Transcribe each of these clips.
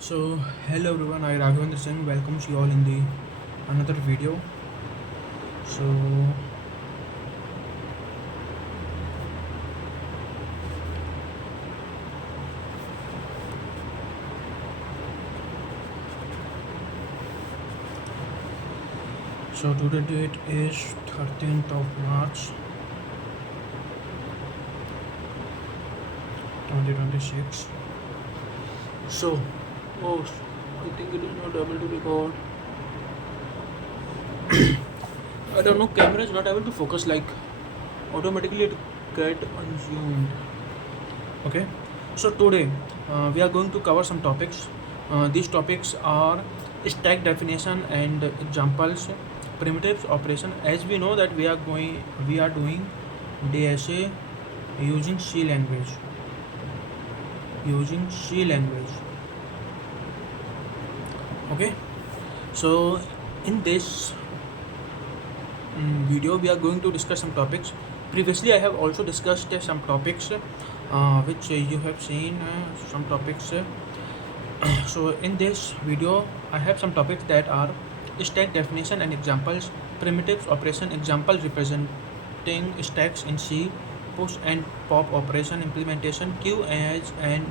So hello everyone, I Raghvendra Singh welcomes you all in the another video. So today date is 13th of March 2026. So oh, I think it is not able to record. I don't know, camera is not able to focus, like automatically it get consumed. Okay, so today we are going to cover some topics. These topics are stack definition and examples, primitives operation. As we know that we are doing DSA using C language, using C language. Okay, so in this video we are going to discuss some topics. Previously I have also discussed some topics which you have seen some topics. So in this video I have some topics that are stack definition and examples, primitives operation, example representing stacks in C, push and pop operation implementation, queue as an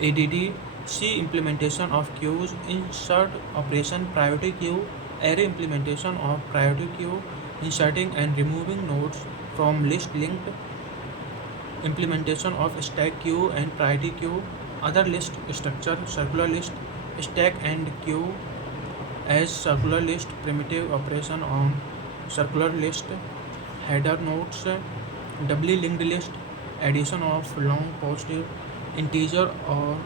ADD, C implementation of queues, insert operation, priority queue, array implementation of priority queue, inserting and removing nodes from list linked, implementation of stack queue and priority queue, other list structure, circular list, stack and queue as circular list, primitive operation on circular list, header nodes, doubly linked list, addition of long positive integer or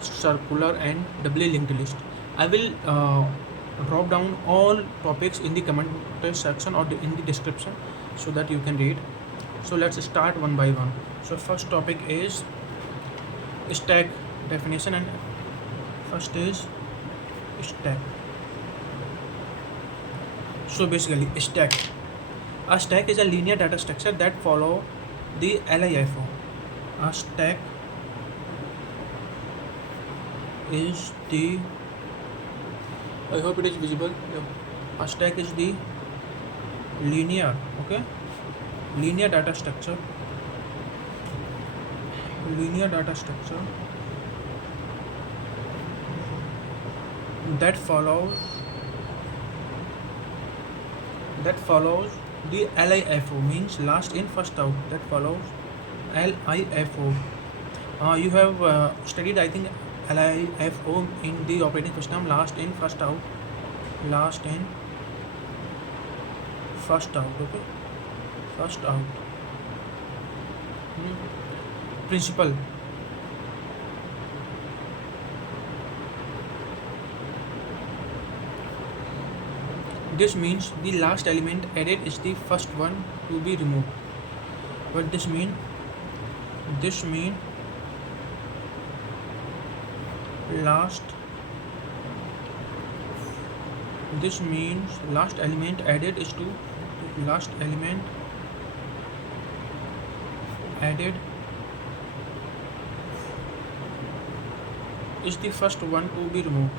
circular and doubly linked list. I will drop down all topics in the comment section or in the description so that you can read. So let's start one by one. So first topic is stack definition, and first is stack. So basically a stack is a linear data structure that follow the LIFO. A stack is the, I hope it is visible. A stack is the linear, okay, linear data structure that follows the LIFO, means last in first out, that follows LIFO. You have studied, I think, LIFO in the operating system, last in first out, okay, first out. Principle. This means the last element added is the first one to be removed. What this mean? This mean last element added is to last element added is the first one to be removed,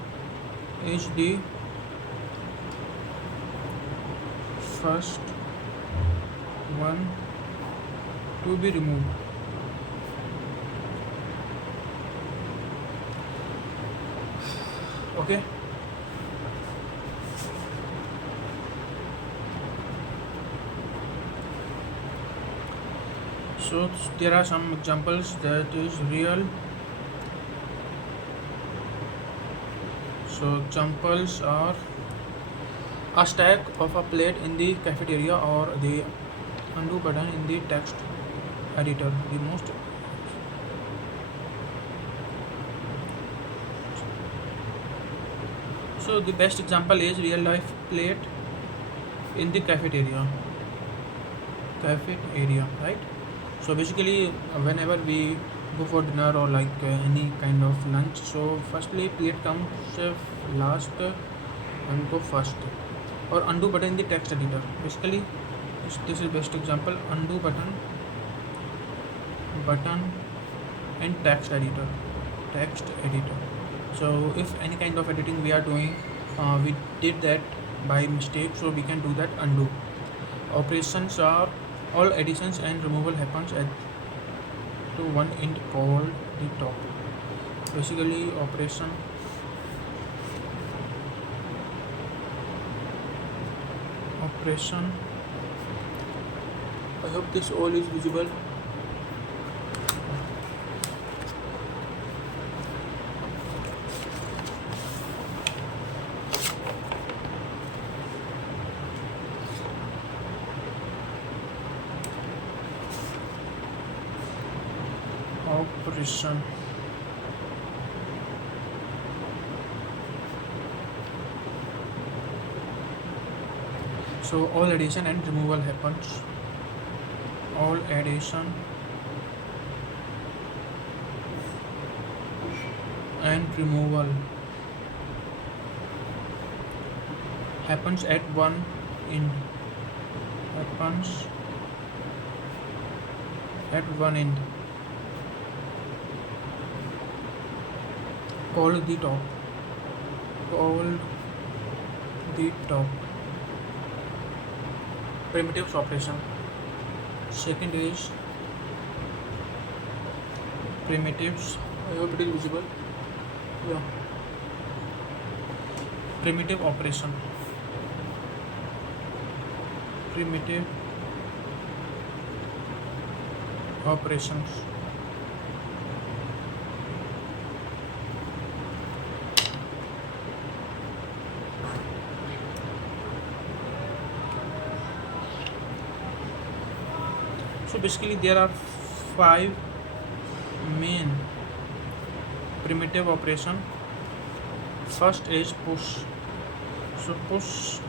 is the first one to be removed. Okay, so there are some examples that is real. So examples are a stack of a plate in the cafeteria, or the undo button in the text editor. The most so the best example is real life plate in the cafeteria, right? So basically whenever we go for dinner or like any kind of lunch, so firstly plate comes last and go first, or undo button in the text editor. Basically this is best example, undo button and text editor. So if any kind of editing we are doing, we did that by mistake, so we can do that undo. Operations are all additions and removal happens at to one end called the top. Basically, operation. I hope this all is visible. Operation. So all addition and removal happens. All addition and removal happens at one end. Happens at one end. Called the top. Called the top. Primitives operation. Second is primitives. I hope it is visible. Yeah. Primitive operation. Primitive operations. So basically there are 5 main primitive operation. First is push. So push,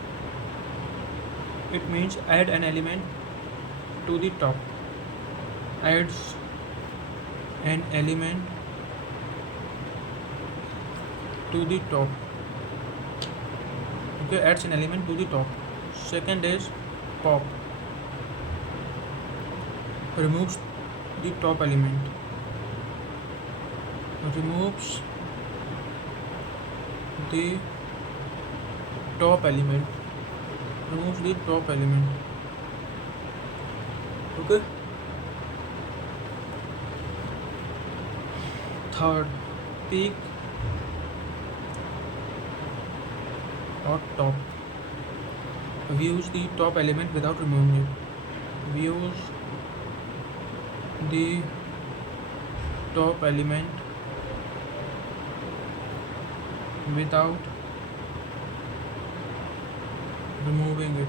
it means add an element to the top. Adds an element to the top. Okay, adds an element to the top. Second is pop. Removes the top element. Removes the top element. Removes the top element. Okay. Third, peak or top. Views the top element without removing it. Views the top element without removing it.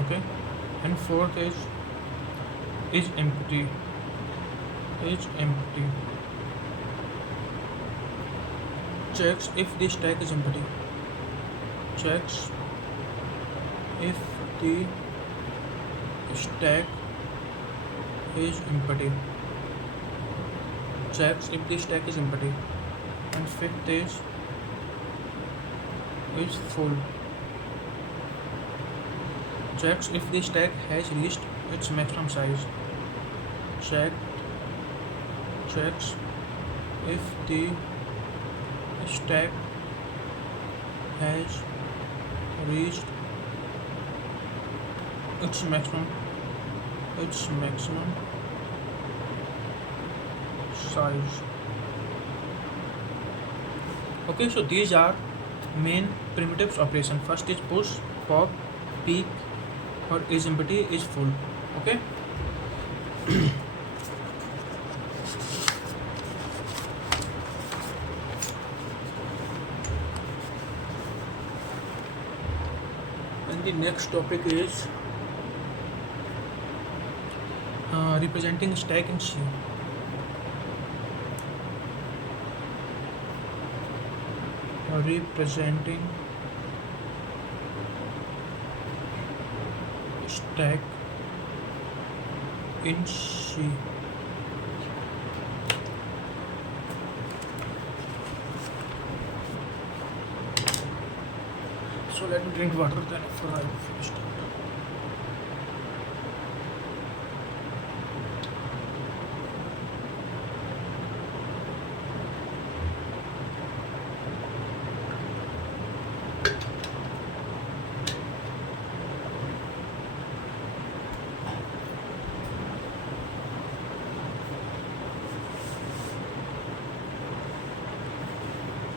Okay. And fourth is empty. Is empty. Checks if the stack is empty. Checks if the stack is empty. Checks if the stack is empty. And fifth is full. Checks if the stack has reached its maximum size. Checks if the stack has reached its maximum size. Okay, so these are main primitives operation. First is push, pop, peak, or is empty, is full. Okay. And the next topic is representing stack in C. Representing stack in C. So let me drink water then after I finished.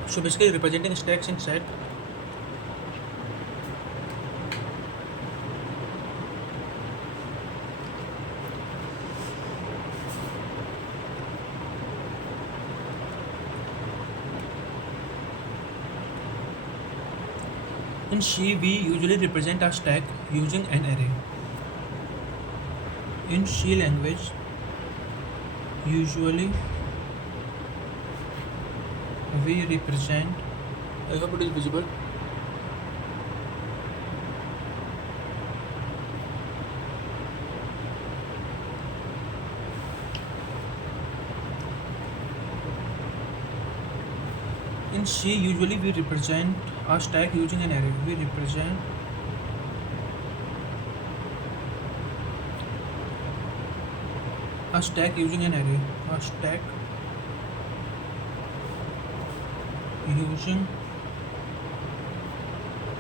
So basically representing stacks in set. In C, we usually represent a stack using an array. In C language, usually we represent, I hope it is visible. In C, usually we represent a stack using an array. We represent a stack using an array. A stack using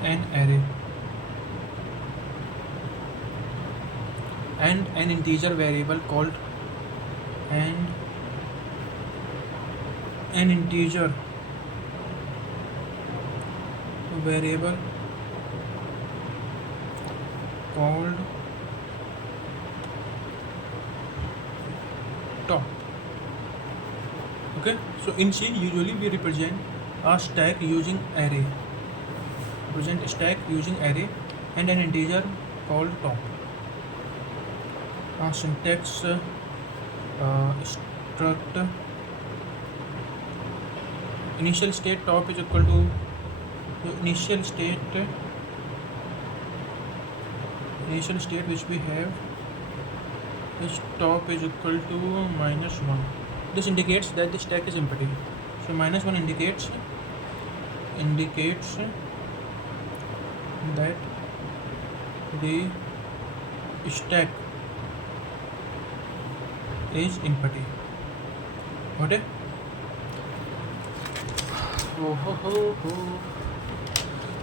an array and an integer variable called and an integer variable called top. Okay, so in C usually we represent a stack using array, represent stack using array and an integer called top. Syntax struct initial state top is equal to initial state which we have is top is equal to -1. This indicates that the stack is empty. So -1 indicates that the stack is empty. Okay.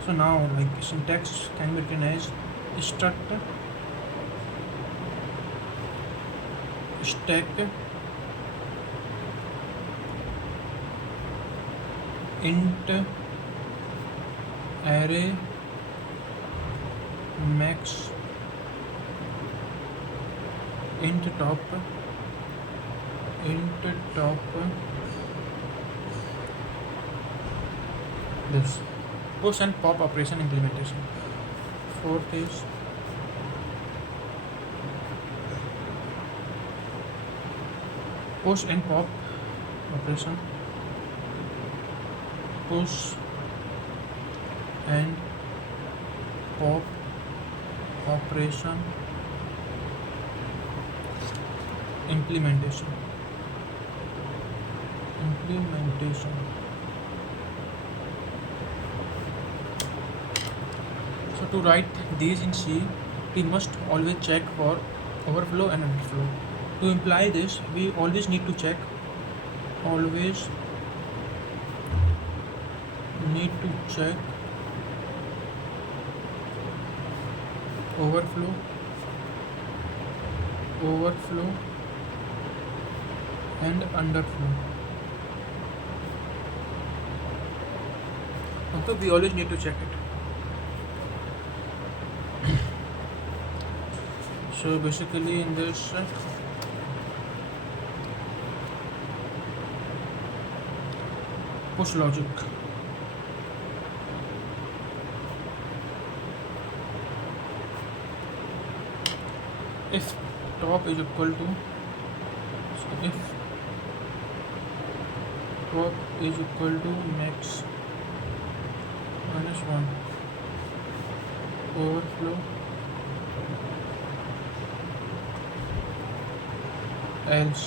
So now like syntax can be written as struct stack int array max int top this push and pop operation implementation. Fourth is push and pop operation. Push and pop operation implementation. So to write these in C, we must always check for overflow and underflow. To imply this, we always need to check overflow and underflow. Okay, we always need to check it. So basically in this push logic, if top is equal to max -1 overflow else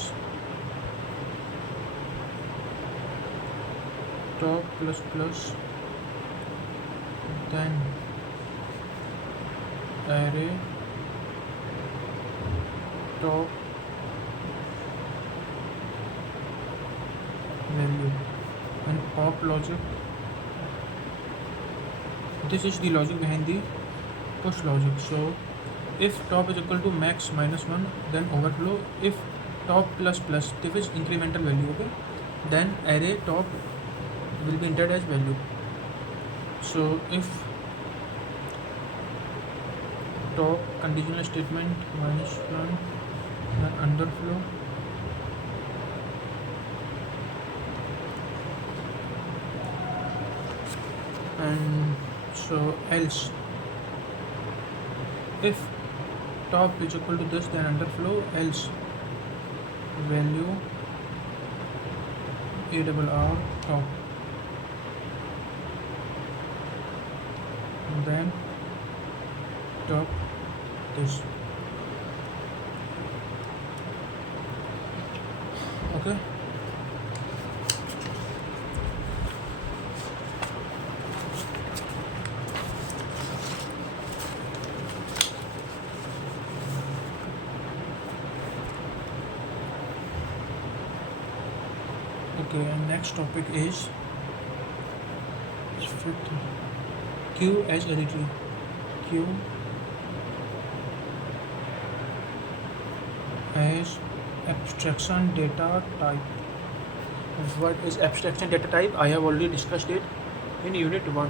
top plus then array top value and pop logic. This is the logic behind the push logic. So if top is equal to max -1, then overflow. If top plus this is incremental value, okay, then array top will be entered as value. So if top conditional statement minus 1, then underflow and so else if top is equal to this, then underflow, else value a double r top, and then top this. Okay. Okay, and next topic is Q as arbitrary. Q as abstraction data type. What is abstraction data type? I have already discussed it in unit 1.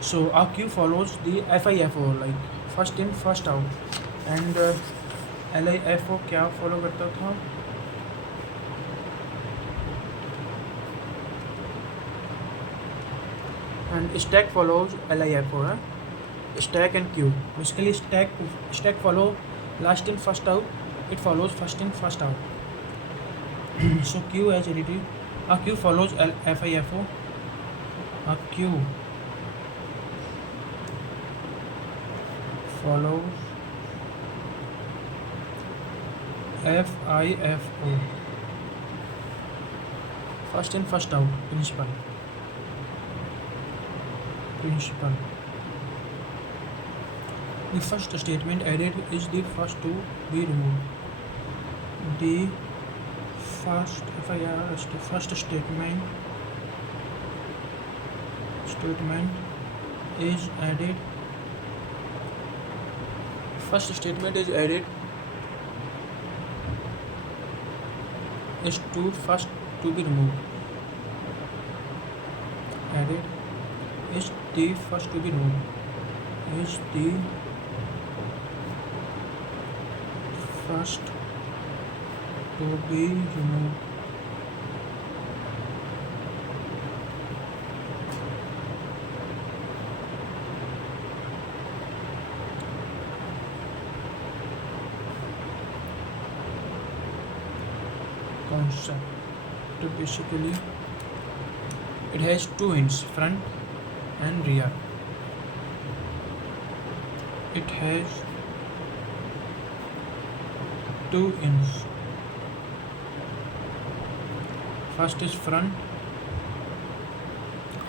So our queue follows the FIFO, like first in first out, and LIFO क्या follow करता था? And stack follows LIFO, huh? Stack and queue. Basically stack follow last in first out, it follows first in first out. So queue as additive, a queue follows FIFO, a queue follows FIFO, first in first out principle. The first statement added is the first to be removed. The first statement is added. First statement is added is to first to be removed. Added is the first to be removed. Is the first to be removed. Concept. So basically it has two ends, front and rear. It has two ends. First is front.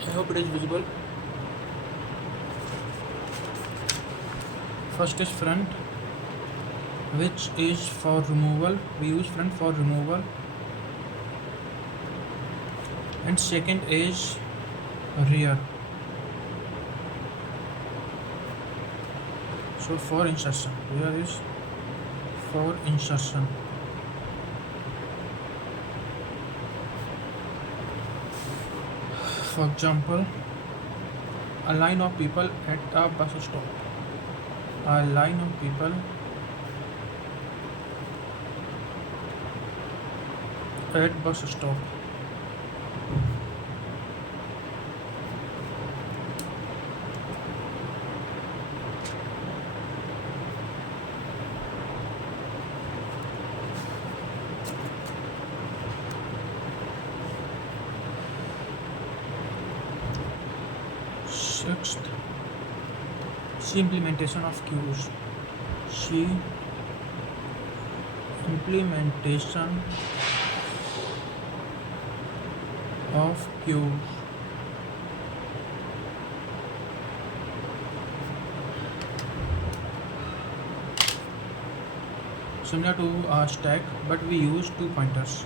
I hope it is visible. First is front, which is for removal. We use front for removal. And second is rear. So for insertion, rear is for insertion. For example, a line of people at a bus stop. A line of people at bus stop. Sixth, C implementation of queues. C implementation of queues. Similar to a stack, but we use two pointers.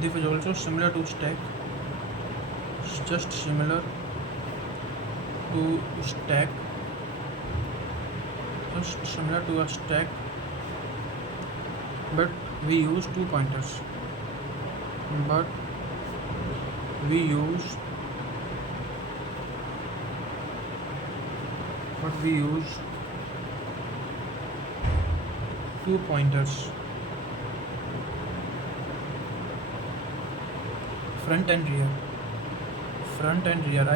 This is also similar to stack, just similar to stack, just similar to a stack, but we use two pointers. But we use two pointers, front and rear. Front and rear.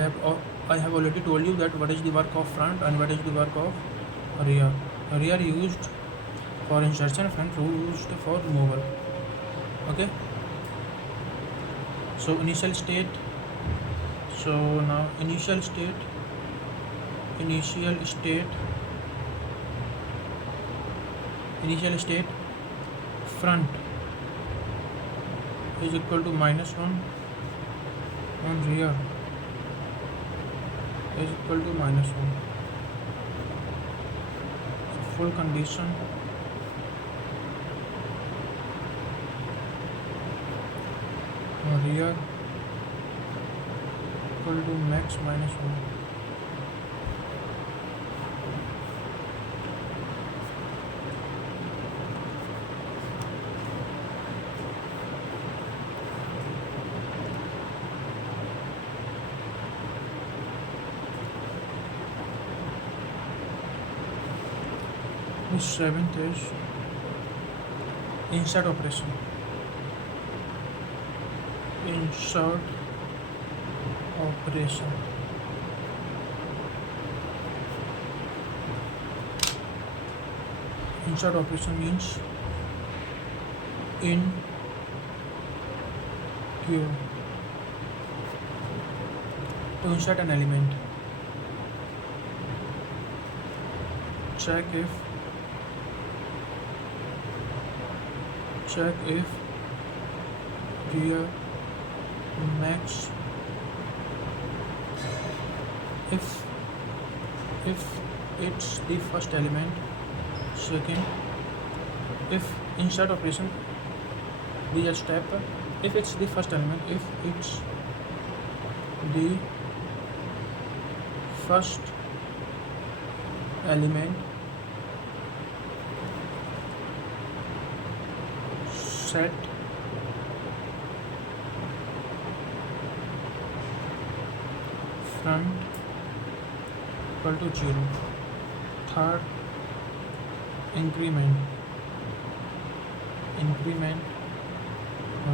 I have already told you that what is the work of front and what is the work of rear. Rear used for insertion, front used for removal. Okay. So initial state. So now initial state front is equal to -1 and rear is equal to -1. So full condition rear equal to max -1. The seventh is insert operation. Insert operation. Insert operation means in queue to insert an element. Check if rear max if it's the first element. Second, if insert operation the step, if it's the first element, if it's the first element, set front equal to 0. Third, increment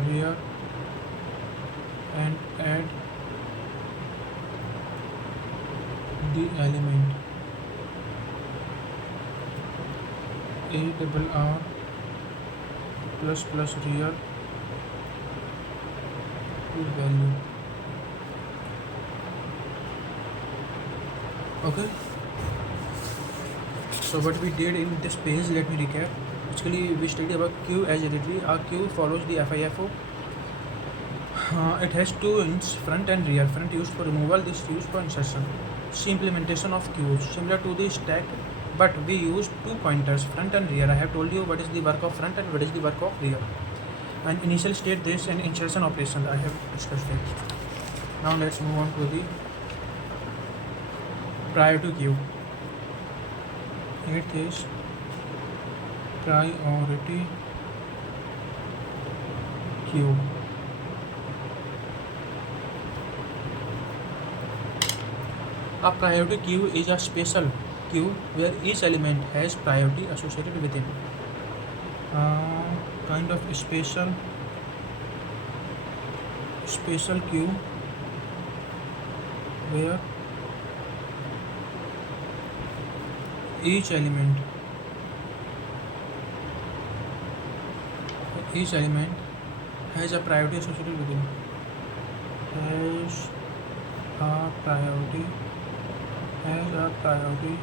rear and add the element ARR plus rear to value. Okay, so what we did in this page, let me recap. Basically, we studied about queue as hereditary. Our queue follows the FIFO. It has two ends, front and rear. Front used for removal, this used for insertion. See implementation of queues similar to the stack, but we use two pointers, front and rear. I have told you what is the work of front and what is the work of rear. And initial state, this and insertion operation I have discussed it. Now let's move on to the priority queue. It is priority queue. A priority queue is a special queue where each element has priority associated with it. Kind of special queue where each element has a priority associated with it. Has a priority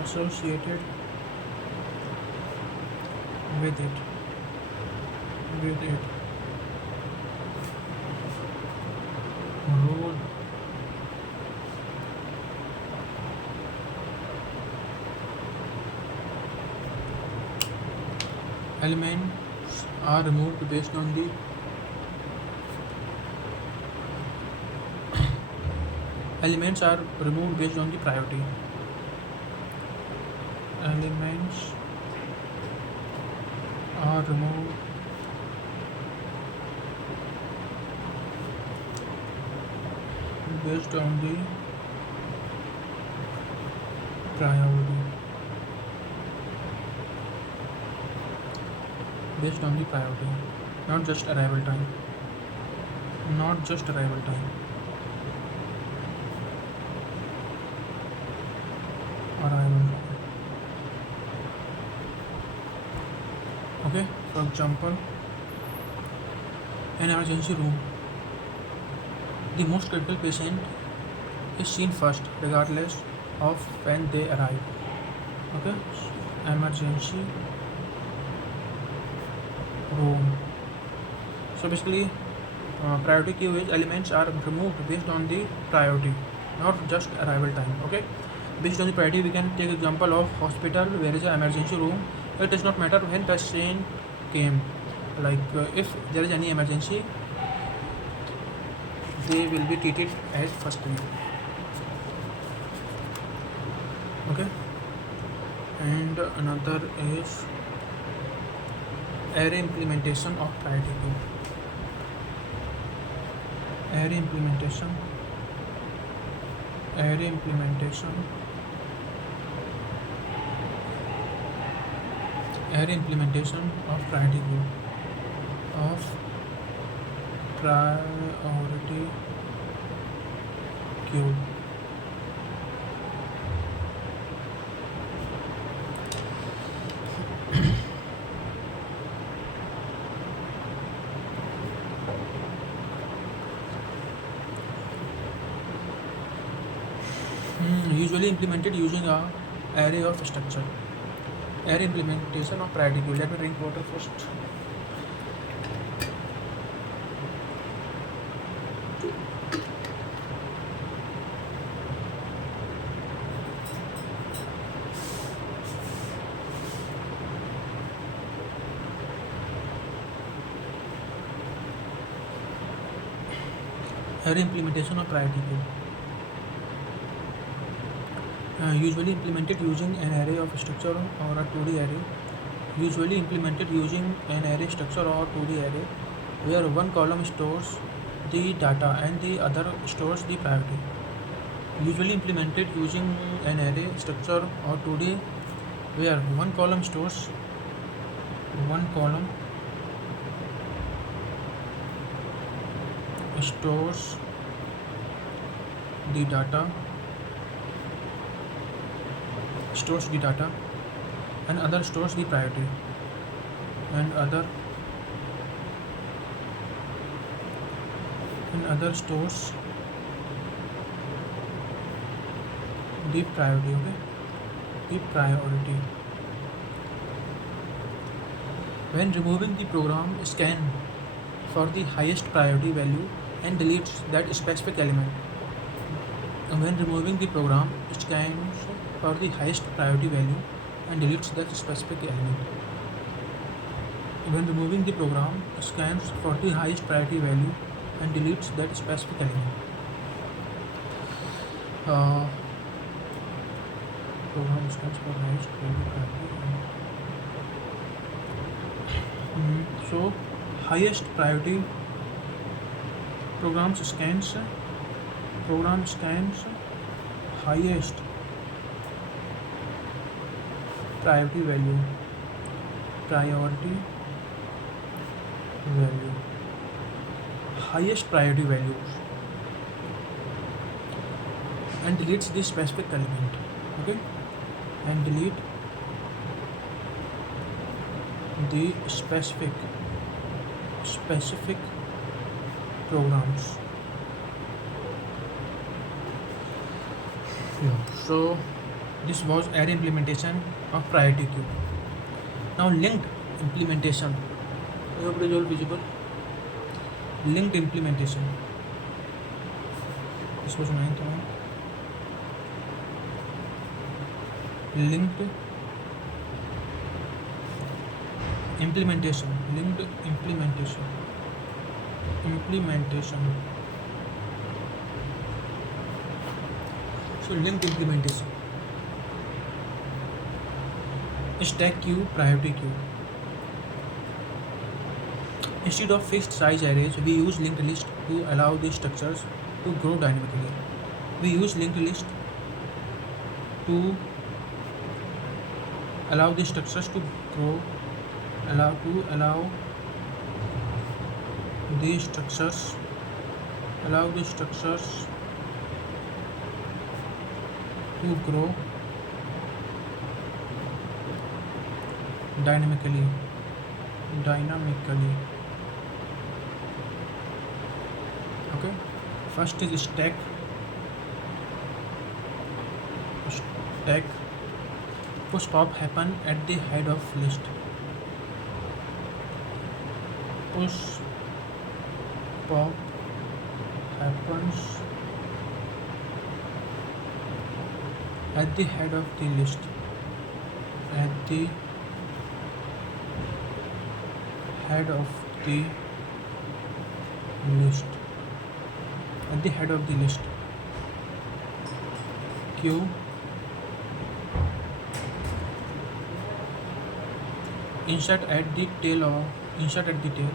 associated with it. Rule elements are removed based on the priority. Elements are removed based on the priority. Based on the priority, not just arrival time. Not just arrival time. Arrival time. Okay, for example, an emergency room. The most critical patient is seen first, regardless of when they arrive. Okay, emergency room. So basically, priority queue is elements are removed based on the priority, not just arrival time. Okay, based on the priority, we can take example of hospital where is an emergency room. It does not matter when patient came. Like if there is any emergency, they will be treated at first time. Okay, and another is array implementation of priority queue. Array implementation. Array implementation. Array implementation of priority queue. Of priority queue. Usually implemented using a array of structure. Array implementation of priority queue. Let me drink water first. Array implementation of priority queue. Usually implemented using an array of structure or a 2D array. Usually implemented using an array structure or 2D array where one column stores the data and the other stores the priority. Usually implemented using an array structure or 2D where one column stores the data stores the data and other stores the priority and other stores the priority. Okay, the priority. When removing the program, scan for the highest priority value and deletes that specific element. When removing the program, scans for the highest priority value and deletes that specific element. When removing the program, scans for the highest priority value and deletes that specific element. Program scans for highest priority. So highest priority program scans highest priority value highest priority values and deletes the specific element. Okay, and delete the specific programs. So this was array implementation of priority queue. Now linked implementation. I hope it is all visible. Linked implementation. This was 9th one. Linked implementation. So linked implementation. Stack queue, priority queue. Instead of fixed size arrays, we use linked list to allow these structures to grow dynamically. We use linked list to allow the structures to grow, allow the structures to grow dynamically. Okay. First is stack. Push pop happen at the head of list. Push pop happens at the head of the list. At the head of the list. At the head of the list. Q. Insert at the tail. Insert at the tail.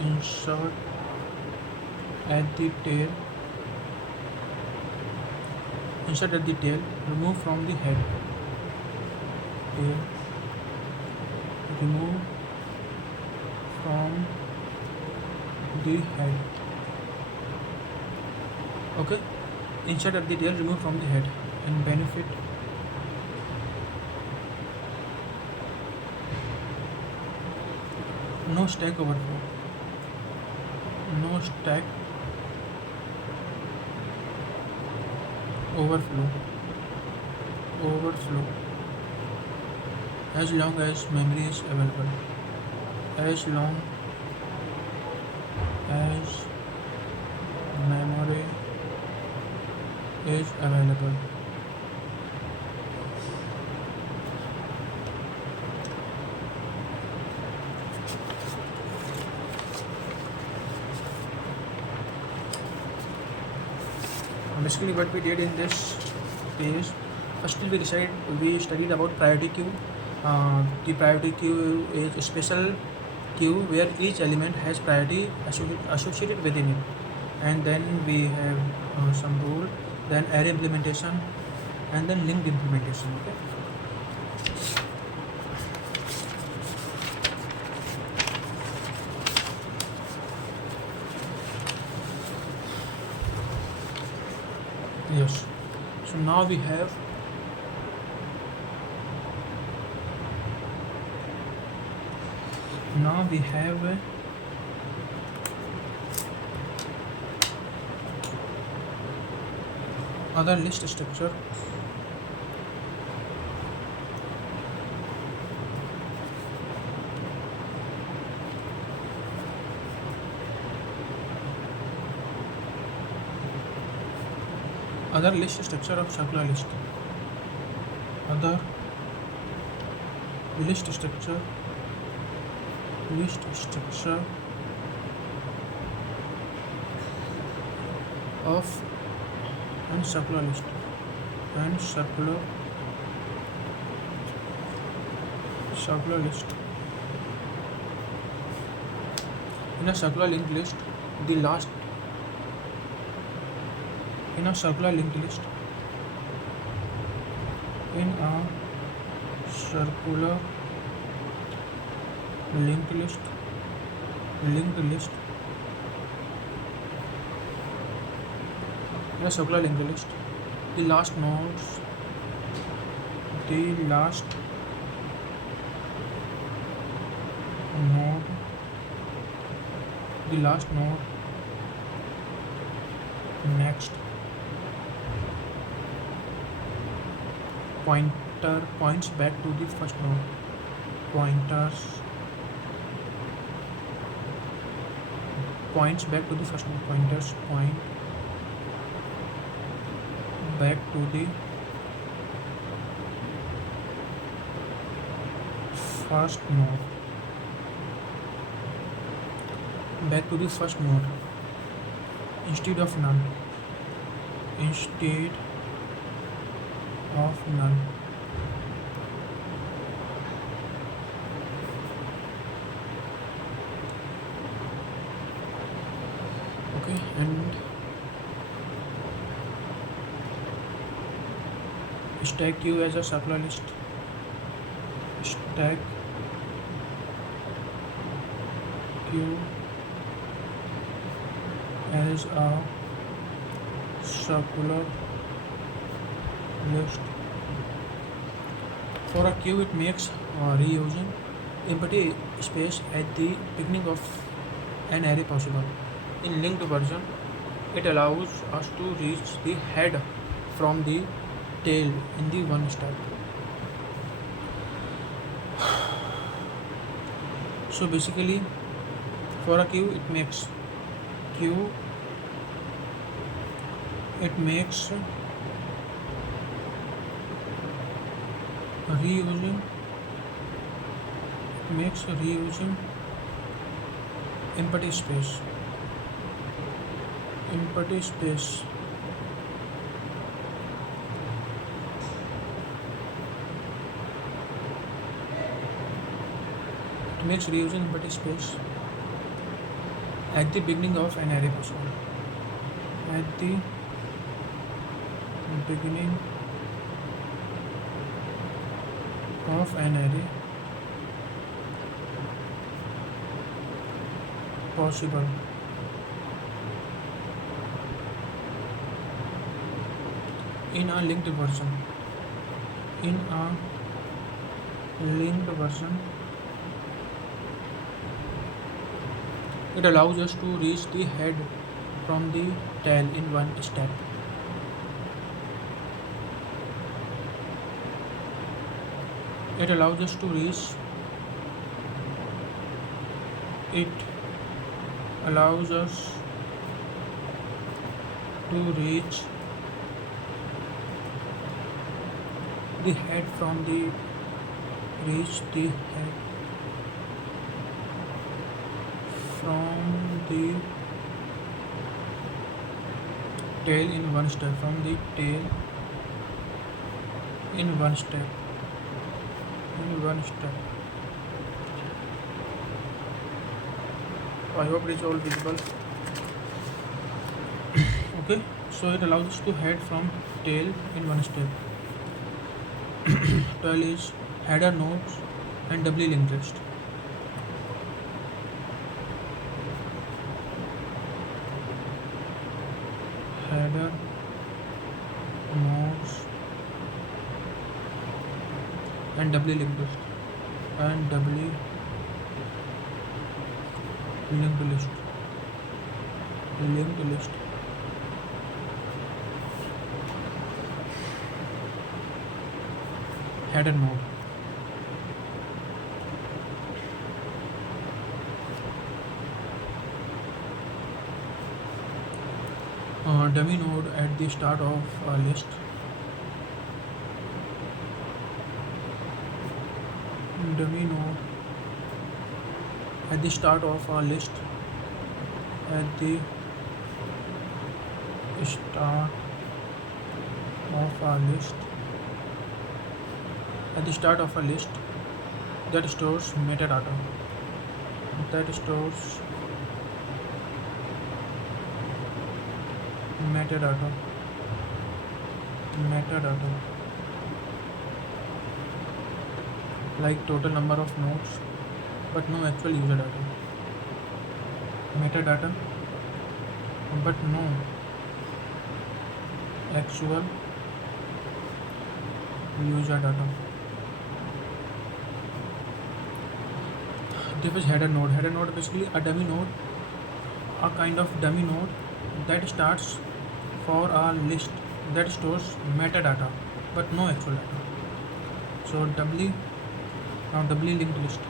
Insert at the tail. Insert at the tail. Remove from the head. Tail. Remove from the head. Okay. Insert at the tail. Remove from the head. And benefit. No stack overflow. No stack overflow. As long as memory is available. As long as memory is available. Basically what we did in this is, firstly we studied about priority queue. The priority queue is a special queue where each element has priority associated within it, and then we have some rule, then array implementation, and then linked implementation. Okay. Yes. So now we have other list structure. Other list structure of circular list. Other list structure of and circular list. In a circular linked list, the last in a circular linked list, in a circular linked list, the last node next pointer points back to the first node. Points back to the first node. Pointers point back to the first node. Instead of none. Okay, and Stack Q as a circular list. Stack Q as a circular list. For a queue, it makes reusing empty space at the beginning of an array possible. In linked version, it allows us to reach the head from the tail in the one step. So basically, for a queue it makes reusing empty space. Empty space. It makes reusing empty space at the beginning of an array possible. At the beginning of an array possible. In a linked version. It allows us to reach the head from the tail in one step. It allows us to reach it allows us to reach the head from the reach the head from the tail in one step. From the tail in one step. I hope it is all visible. Okay, so it allows us to head from tail in one step. Tail is header nodes and doubly linked list. Header nodes and doubly linked list. Linked list. Header node. Dummy node at the start of a list. Dummy node at the start of a list. At the start of a list. At the start of a list that stores metadata. Metadata. Like total number of nodes, but no actual user data. Metadata, but no actual user data. This is header node. Header node basically a dummy node, a kind of dummy node that starts for a list that stores metadata but no actual data. So doubly linked list.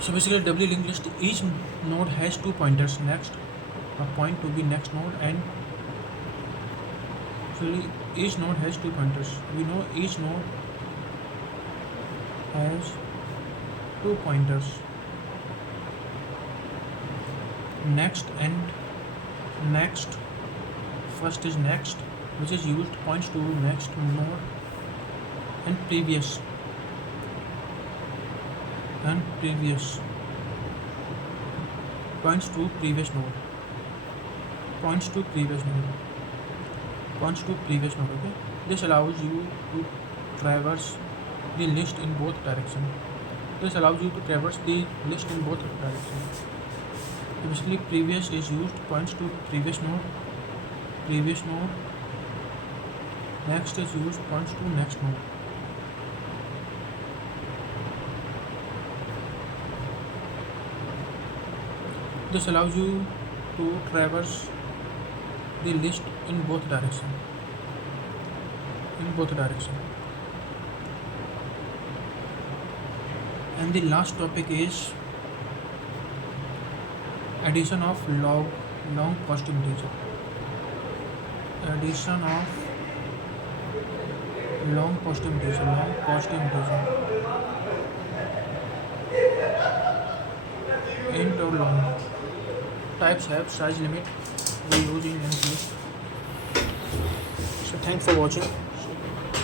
So basically doubly linked list, each node has two pointers, next a point to the next node, and actually each node has two pointers. We know each node has two pointers, next and next. First is next, which is used points to next node, and previous points to previous node, points to previous node, points to previous node. Okay, this allows you to traverse the list in both directions. This allows you to traverse the list in both directions. Basically, previous is used, points to previous node, previous node. Next is used, points to next node. This allows you to traverse the list in both directions. In both directions. And the last topic is addition of long cost integer. Addition of long cost integer. Long cost integer. Int or long. Types have size limit. We use in NP. So thanks for watching.